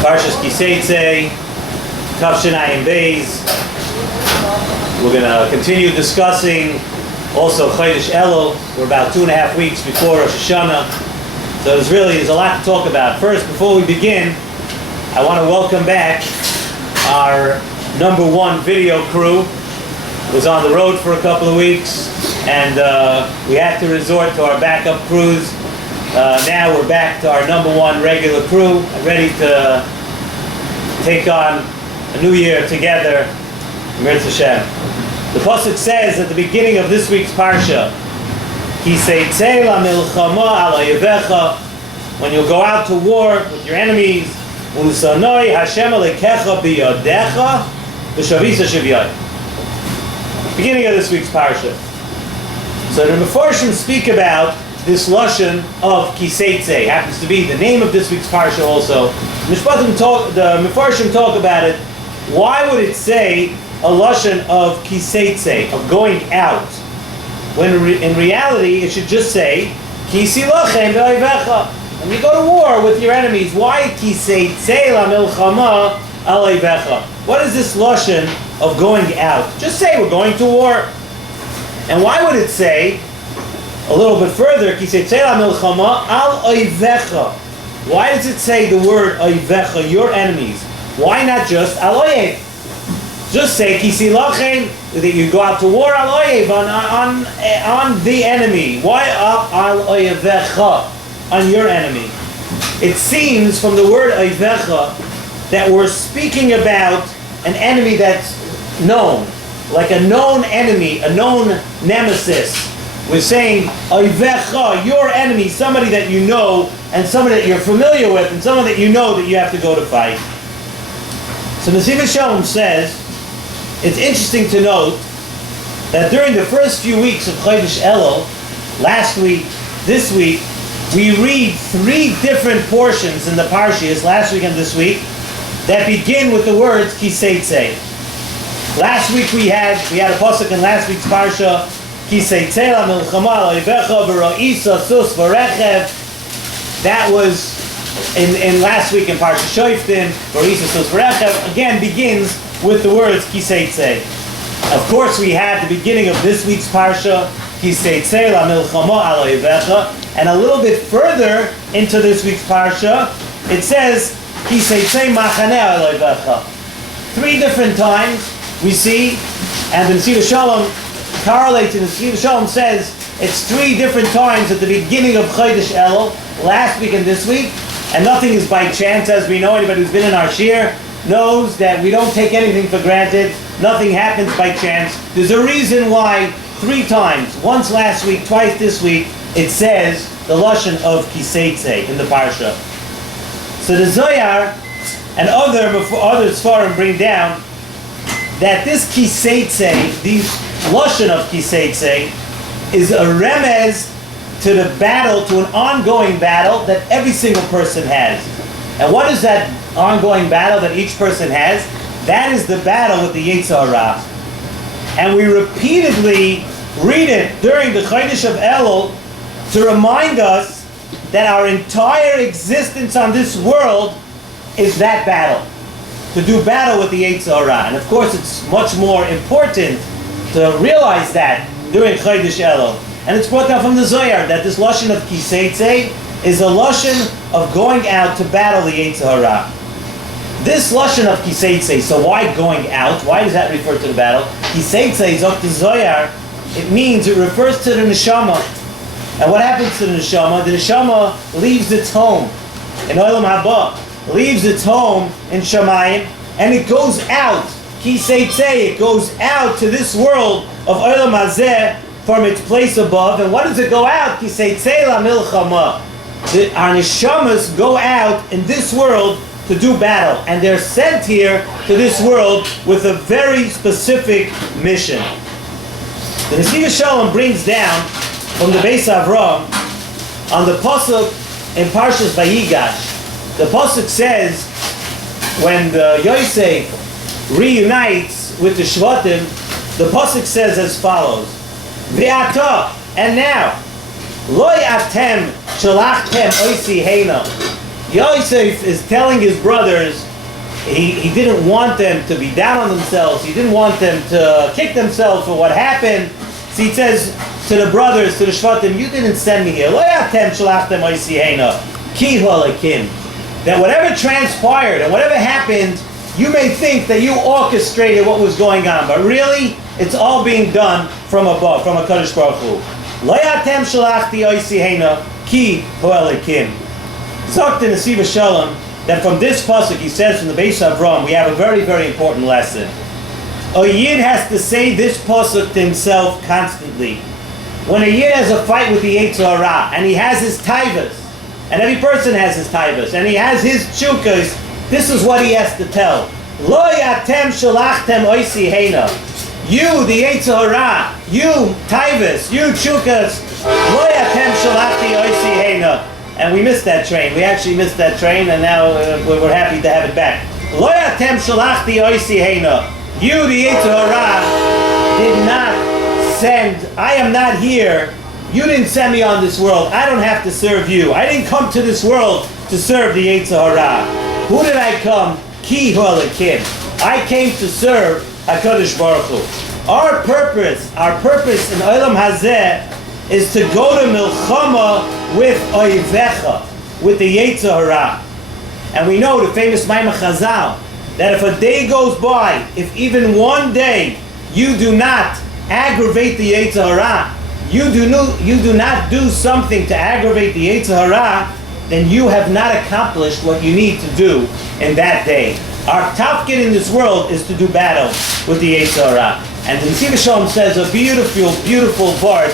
Parshas Seitzei, Tavshinayim Beis. We're going to continue discussing also Chodesh Elul. We're about 2.5 weeks before Rosh Hashanah, so there's a lot to talk about. First, before we begin, I want to welcome back our number one video crew. It was on the road for a couple of weeks, and we had to resort to our backup crews. Now we're back to our number one regular crew, ready to take on a new year together. Mirz Hashem. The pasuk says at the beginning of this week's parsha, "Ki Seitzei la milchama ala yevecha," when you'll go out to war with your enemies. "U'sanoi Hashem alekecha biyadecha v'shavisa shiviyai." Beginning of this week's parsha. So the Mefarshim speak about this lashon of Ki Seitzei. Happens to be the name of this week's parsha also. The Mefarshim talk about it. Why would it say a lashon of Ki Seitzei, of going out, when in reality it should just say Ki silachem ve'ovecha? When you go to war with your enemies, why Ki Seitzei la milchama al ovecha? What is this lashon of going out? Just say we're going to war. And why would it say a little bit further, Ki Seitzei la milchama al ovecha? Why does it say the word ovecha, your enemies? Why not just al oyev? Just say Ki silachem, that you go out to war al oyev, on the enemy. Why al oyevecha, on your enemy? It seems from the word oyevecha that we're speaking about an enemy that's known, like a known enemy, a known nemesis. We're saying oyevecha, your enemy, somebody that you know, and somebody that you're familiar with, and someone that you know that you have to go to fight. So Nesivas Shalom says, it's interesting to note that during the first few weeks of Chodesh Elul, last week, this week, we read 3 different portions in the Parshas, last week and this week, that begin with the words Ki Seitzei. Last week we had a pasuk in last week's Parsha, Ki Seitzei la milchama al ovecha v'ra'isa sus v'rechev. That was in last week in Parsha Shoftim, v'ra'isa sus v'rechev, again begins with the words Ki Seitzei. Of course, we had the beginning of this week's Parsha, Ki Seitzei la milchama al ovecha, and a little bit further into this week's Parsha, it says Ki Seitzei machane al ovecha. 3 different times we see, and the Nesivas Shalom correlates, and the Nesivas Shalom says it's 3 different times at the beginning of Chodesh Elul, last week and this week, and nothing is by chance, as we know. Anybody who's been in our shir knows that we don't take anything for granted. Nothing happens by chance. There's a reason why 3 times, once last week, twice this week, it says the lashon of Ki Seitzei in the parsha. So the Zohar and other Sfarim bring down that this Ki Seitzei, the lashon of Ki Seitzei, is a remez to the battle, to an ongoing battle that every single person has. And what is that ongoing battle that each person has? That is the battle with the Yetzer Hara. And we repeatedly read it during the Chodesh of Elul to remind us that our entire existence on this world is that battle. To do battle with the Yetzer Hara. And of course it's much more important to realize that during Chodesh Elul. And it's brought down from the Zohar that this lashon of Ki Seitzei is a lashon of going out to battle the Yetzer Hara. This lashon of Ki Seitzei, so why going out? Why does that refer to the battle? Ki Seitzei is up to Zohar. It means, it refers to the neshama. And what happens to the neshama? The neshama leaves its home in Olam Haba, leaves its home in Shamayim, and it goes out. Ki Seitzei, it goes out to this world of Olam Hazeh from its place above. And what does it go out? Ki Seitzei la milchama. Our neshamas go out in this world to do battle, and they're sent here to this world with a very specific mission. The Nesivas Shalom brings down from the Beis Avraham on the pasuk in Parshas Vayigash. The pasuk says when the Yosef reunites with the Shvatim, the pasuk says as follows: Ve'ata, and now, Loi atem shalachtem oisi heina. Yosef is telling his brothers he didn't want them to be down on themselves. He didn't want them to kick themselves for what happened. So he says to the brothers, to the Shvatim, you didn't send me here. That whatever transpired and whatever happened, you may think that you orchestrated what was going on, but really, it's all being done from above, from a Kadosh Baruch Hu. Zok the Nesivas Shalom, that from this pasuk, he says from the Beis Avram, we have a very, very important lesson. A Yid has to say this pasuk to himself constantly. When a Yid has a fight with the Yetzer Hara, and he has his taivas, and every person has his taivas, and he has his chukas, this is what he has to tell. Lo yatem shalachtem oisi heina. You, the Yetzer Hara, you, taivas, you, chukas, lo yatem shalachti oisi heina. And we missed that train. We actually missed that train, and now we're happy to have it back. Lo yatem shalachti oisi heina. You, the Yetzer Hara, did not send. I am not here. You didn't send me on this world. I don't have to serve you. I didn't come to this world to serve the Yetzer Hara. Who did I come? Ki Holakim. I came to serve HaKadosh Baruch Hu. Our purpose in Olam Hazeh is to go to Milchama with Oivecha, with the Yetzer Hara. And we know the famous Maimon Chazal, that if a day goes by, if even one day you do not aggravate the Yetzer Hara, you do not do something to aggravate the Yetzer Hara, then you have not accomplished what you need to do in that day. Our tafkid in this world is to do battle with the Yetzer Hara. And the Nesivas Shalom says a beautiful, beautiful part,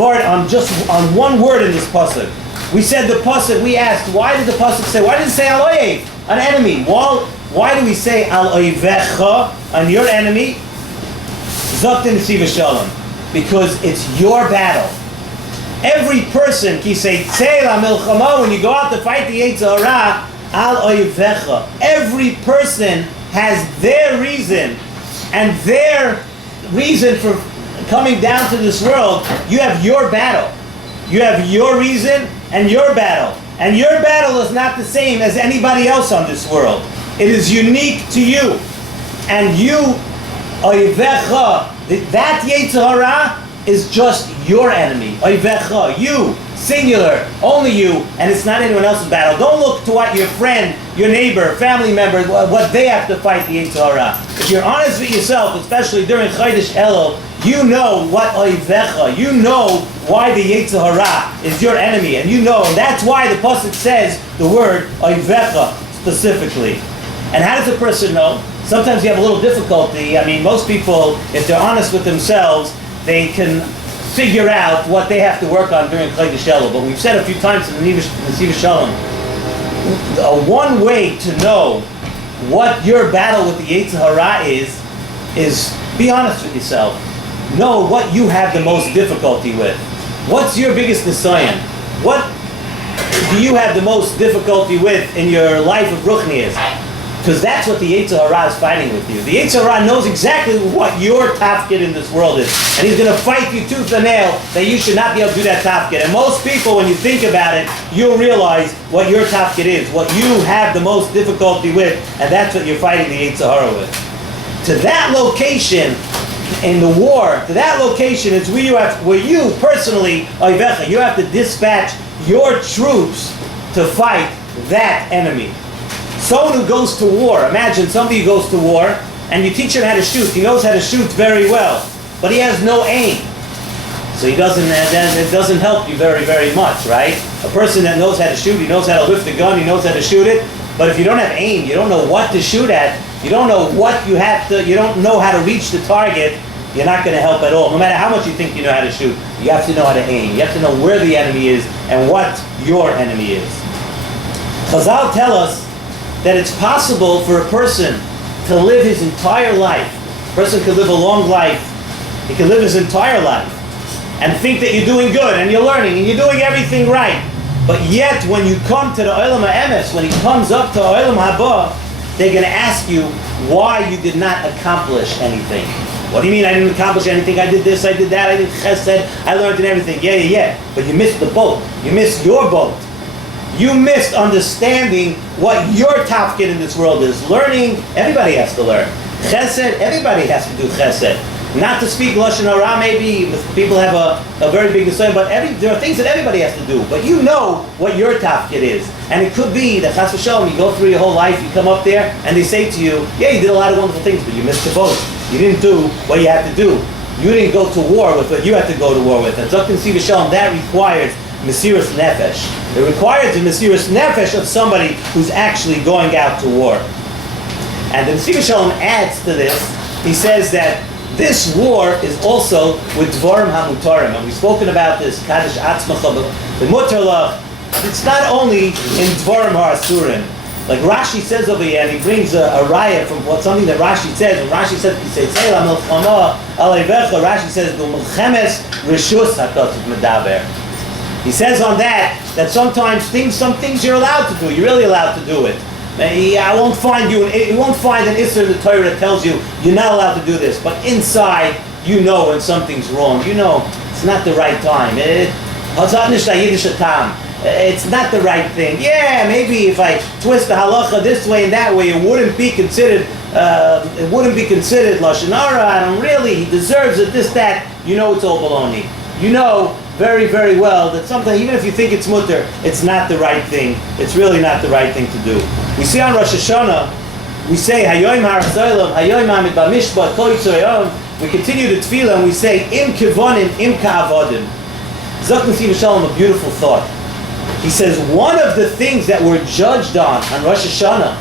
on one word in this pasuk. We said the pasuk, we asked, why did the pasuk say, why did it say al oyev, an enemy? Why do we say al oyevecha, on your enemy? Zok the Nesivas Shalom. Because it's your battle. Every person, ki Seitzei la milchama, when you go out to fight the Yetzer Hara, al oyevecha. Every person has their reason, and their reason for coming down to this world. You have your battle. You have your reason and your battle. And your battle is not the same as anybody else on this world. It is unique to you. And you, oyevecha, that Yetzer Hara is just your enemy. Oyevecha, you, singular, only you, and it's not anyone else's battle. Don't look to what your friend, your neighbor, family member, what they have to fight the Yetzer Hara. If you're honest with yourself, especially during Chodesh Elul, you know what oyevecha, you know why the Yetzer Hara is your enemy, and you know, and that's why the pasuk says the word oyevecha specifically. And how does a person know? Sometimes you have a little difficulty. I mean, most people, if they're honest with themselves, they can figure out what they have to work on during Chodesh Elul. But we've said a few times in the Nesivas Shalom, one way to know what your battle with the Yetzer Hara is be honest with yourself. Know what you have the most difficulty with. What's your biggest nisayon? What do you have the most difficulty with in your life of ruchnias? Because that's what the Yetzer Hara is fighting with you. The Yetzer Hara knows exactly what your tafkid in this world is. And he's going to fight you tooth and nail that you should not be able to do that tafkid. And most people, when you think about it, you'll realize what your tafkid is, what you have the most difficulty with, and that's what you're fighting the Yetzer Hara with. To that location in the war, to that location is where you personally, oyevecha, you have to dispatch your troops to fight that enemy. Someone who goes to war, imagine somebody who goes to war and you teach him how to shoot. He knows how to shoot very well, but he has no aim. So it doesn't help you very, very much, right? A person that knows how to shoot, he knows how to lift the gun, he knows how to shoot it, but if you don't have aim, you don't know what to shoot at, you don't know what you have to, you don't know how to reach the target, you're not going to help at all. No matter how much you think you know how to shoot, you have to know how to aim. You have to know where the enemy is and what your enemy is. Chazal tell us that it's possible for a person to live his entire life. A person could live a long life. He could live his entire life and think that you're doing good and you're learning and you're doing everything right. But yet, when you come to the Olam HaEmes, when he comes up to Olam Haba, they're going to ask you why you did not accomplish anything. What do you mean I didn't accomplish anything? I did this, I did that, I did chesed, I learned and everything. Yeah. But you missed the boat. You missed your boat. You missed understanding what your tafkid in this world is. Learning, everybody has to learn. Chesed, everybody has to do chesed. Not to speak Lashon Hara, maybe people have a very big concern, but there are things that everybody has to do. But you know what your tafkid is. And it could be that Chas v'Shalom, you go through your whole life, you come up there, and they say to you, yeah, you did a lot of wonderful things, but you missed the boat. You didn't do what you had to do. You didn't go to war with what you had to go to war with. And Zok Nesivas Shalom, that requires Mesiras Nefesh. It requires the Mesiras Nefesh of somebody who's actually going out to war. And the Nesivas Shalom adds to this. He says that this war is also with Dvarim HaMutarim. And we've spoken about this, Kaddish Atzmacha, the Mutar. It's not only in Dvarim HaAsurim. Like Rashi says over here, and he brings a raya from something that Rashi says. When Rashi says, Seitzei milchama aleivecha, Rashi says, Milchemes Rishus HaKosov Medaber. He says on that sometimes some things you're allowed to do. You're really allowed to do it. I won't find you won't find an Isser in the Torah that tells you you're not allowed to do this. But inside, you know when something's wrong. You know it's not the right time. It's not the right thing. Yeah, maybe if I twist the halacha this way and that way, it wouldn't be considered lashon hara. And really, he deserves it. This, that. You know, it's all baloney. You know very, very well that something, even if you think it's mutter, it's not the right thing. It's really not the right thing to do. We see on Rosh Hashanah, we say Hayoim Harasolam, Hayoim Hamid Bamishpat, Kol Yitzoyom. We continue the tefillah and we say Im Kevonim, Im Ka'avodim. Zok Nesivas Shalom, a beautiful thought. He says one of the things that we're judged on Rosh Hashanah,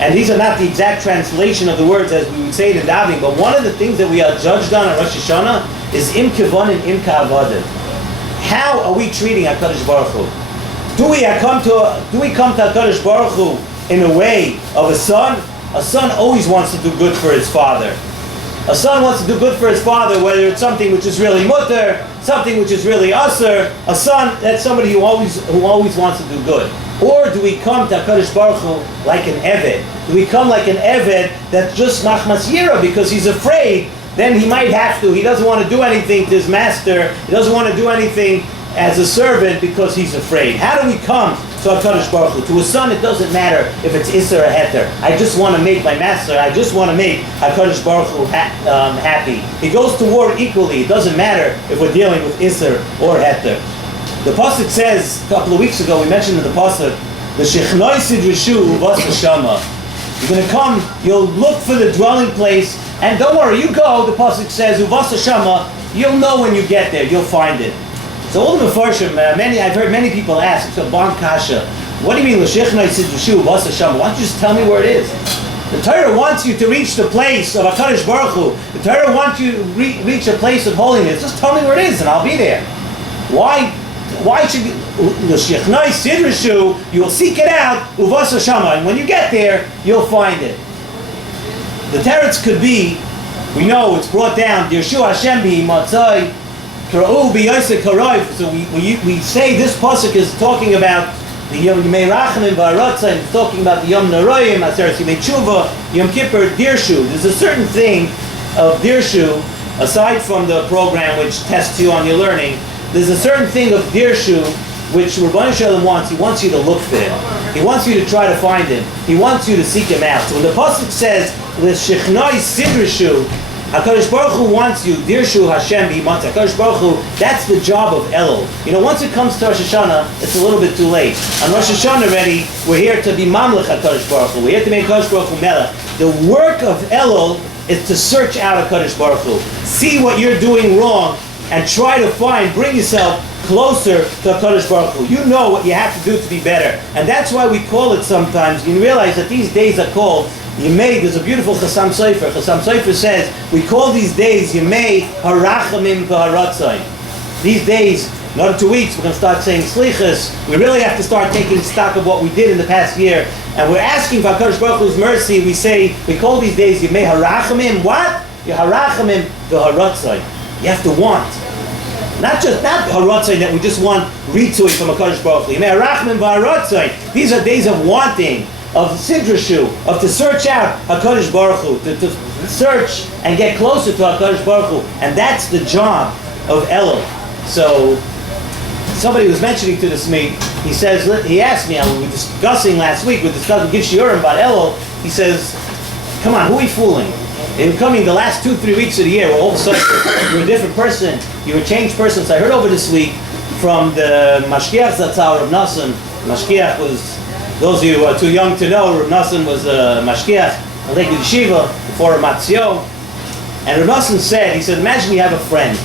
and these are not the exact translation of the words as we would say it in davening, but one of the things that we are judged on Rosh Hashanah is Im Kevonim, Im Ka'avodim. How are we treating HaKadosh Baruch Hu? Do we come to HaKadosh Baruch Hu in a way of a son? A son always wants to do good for his father. A son wants to do good for his father, whether it's something which is really mutter, something which is really asur. A son, that's somebody who always wants to do good. Or do we come to HaKadosh Baruch Hu like an Eved? Do we come like an Eved that's just machmas yira because he's afraid? Then he might have to. He doesn't want to do anything to his master. He doesn't want to do anything as a servant because he's afraid. How do we come to HaKadosh Baruch Hu? To a son, it doesn't matter if it's Isser or Heter. I just want to make my master, I just want to make HaKadosh Baruch Hu happy. He goes to war equally. It doesn't matter if we're dealing with Isser or Heter. The Pasuk says, a couple of weeks ago, we mentioned in the Pasuk, the Shechnoi Sidrishu Uvas Shama. You're going to come, you'll look for the dwelling place, and don't worry, you go, the Pasuk says, Uvas Shama, you'll know when you get there, you'll find it. So all the Mefarshim, I've heard many people ask, it's a Bon Kasha, what do you mean, L'shechnai Sidrishu Uvas Shama? Why don't you just tell me where it is? The Torah wants you to reach the place of HaKadosh Baruch Hu. The Torah wants you to reach a place of holiness. Just tell me where it is, and I'll be there. Why should you, L'shechnai Sidrishu, you'll seek it out, Uvas Shama, and when you get there, you'll find it. The teretz could be, we know it's brought down, Yeshua Hashem bi Matzai, Kra'u bi Yosef Karayv. So we say this pasuk is talking about the Yom Yimei Rachamim V'Aratzah, and it's talking about the Yom Naroyim, Aseret Yimei Tshuva, Yom Kippur, Dirshu. There's a certain thing of Dirshu, aside from the program which tests you on your learning, there's a certain thing of Dirshu which Rabban Shalom wants. He wants you to look for him. He wants you to try to find him. He wants you to seek him out. So when the pasuk says, L'shechnai Sidrishu, HaKadosh Baruch Hu wants you, Dirshu Hashem B'Himatz, HaKadosh Baruch Hu, that's the job of Elul. You know, once it comes to Rosh Hashanah, it's a little bit too late. On Rosh Hashanah already, we're here to be Mamlech HaKadosh Baruch Hu. We're here to make HaKadosh Baruch Hu Melech. The work of Elul is to search out HaKadosh Baruch Hu. See what you're doing wrong, and try to bring yourself closer to HaKadosh Baruch Hu. You know what you have to do to be better. And that's why we call it sometimes. You realize that these days are called Yemei. There's a beautiful Chasam Sofer. Chasam Sofer says, we call these days Yemei Harachamim V'Haratzai. These days, another 2 weeks, we're going to start saying Slichas. We really have to start taking stock of what we did in the past year. And we're asking for HaKadosh Baruch Hu's mercy. We call these days Yemei Harachamim. What? Harachamim V'Haratzai. You have to want. Not haratzai that we just want ritzui from HaKadosh Baruch Hu. Yemei Harachamim V'Haratzai. These are days of wanting, of sidrashu, of to search out HaKadosh Baruch Hu, to search and get closer to HaKadosh Baruch Hu. And that's the job of Elul. So somebody was mentioning to this meet, he says, he asked me, we were discussing last week, we discussed Giv Shiurim about Elul, he says, come on, who are we fooling? In coming the last 2-3 weeks of the year, where all of a sudden you're a different person, you're a changed person. So I heard over this week from the Mashgiach Zatzal, Rav Nassan. Mashgiach was, those of you who are too young to know, Rav Nassan was a Mashgiach, a Lake Yeshiva, before a Matzio. And Rav Nassan said, he said, imagine you have a friend,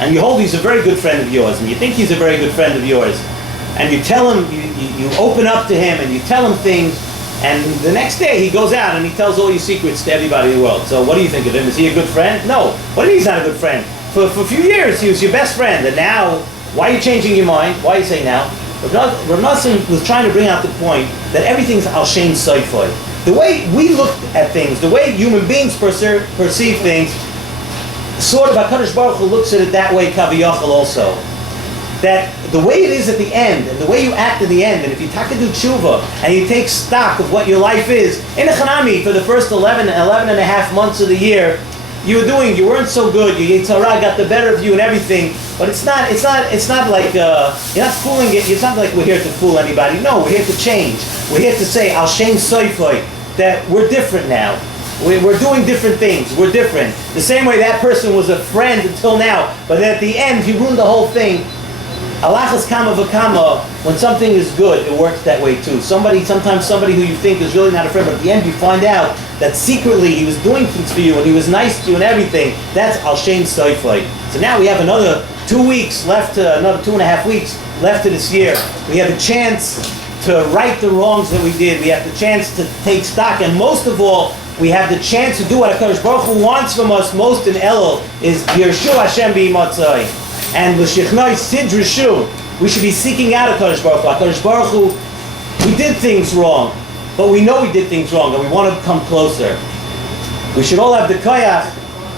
and you hold he's a very good friend of yours, and you think he's a very good friend of yours, and you tell him, you open up to him, and you tell him things, and the next day he goes out and he tells all your secrets to everybody in the world. So what do you think of him? Is he a good friend? No. What do you mean he's not a good friend? For a few years he was your best friend, and now, why are you changing your mind? Why are you saying now? Rav Nassan was trying to bring out the point that everything's al shem Seitzei. The way we look at things, the way human beings perceive things, sort of HaKadosh Baruch Hu looks at it that way, Kaviyachal also. That the way it is at the end, and the way you act at the end, and if you take a do tshuva, and you take stock of what your life is, in a chanami, for the first 11 and a half months of the year, you weren't so good, your Yitzhara got the better of you and everything, but it's not like, you're not fooling it, it's not like we're here to fool anybody. No, we're here to change. We're here to say, al shem Seitzei, that we're different now. We're doing different things. We're different. The same way that person was a friend until now, but then at the end, he ruined the whole thing. Alachas kama v'kama, when something is good, it works that way too. Sometimes somebody who you think is really not a friend, but at the end you find out that secretly he was doing things for you and he was nice to you and everything. That's al shem Seitzei. So now we have another 2 weeks left, another 2.5 weeks left to this year. We have a chance to right the wrongs that we did. We have the chance to take stock, and most of all, we have the chance to do what HaKadosh Baruch Hu wants from us most in Elul, is Yershu Hashem b'imotzai. And l'shichnoi sidrishu, we should be seeking out HaKadosh Baruch Hu. HaKadosh Baruch Hu, we did things wrong, but we know we did things wrong, and we want to come closer. We should all have the koyach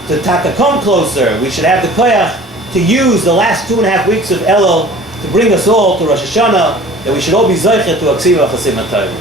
to come closer. We should have the koyach to use the last 2.5 weeks of Elul to bring us all to Rosh Hashanah, that we should all be zoichet to aksiva chasim atayim.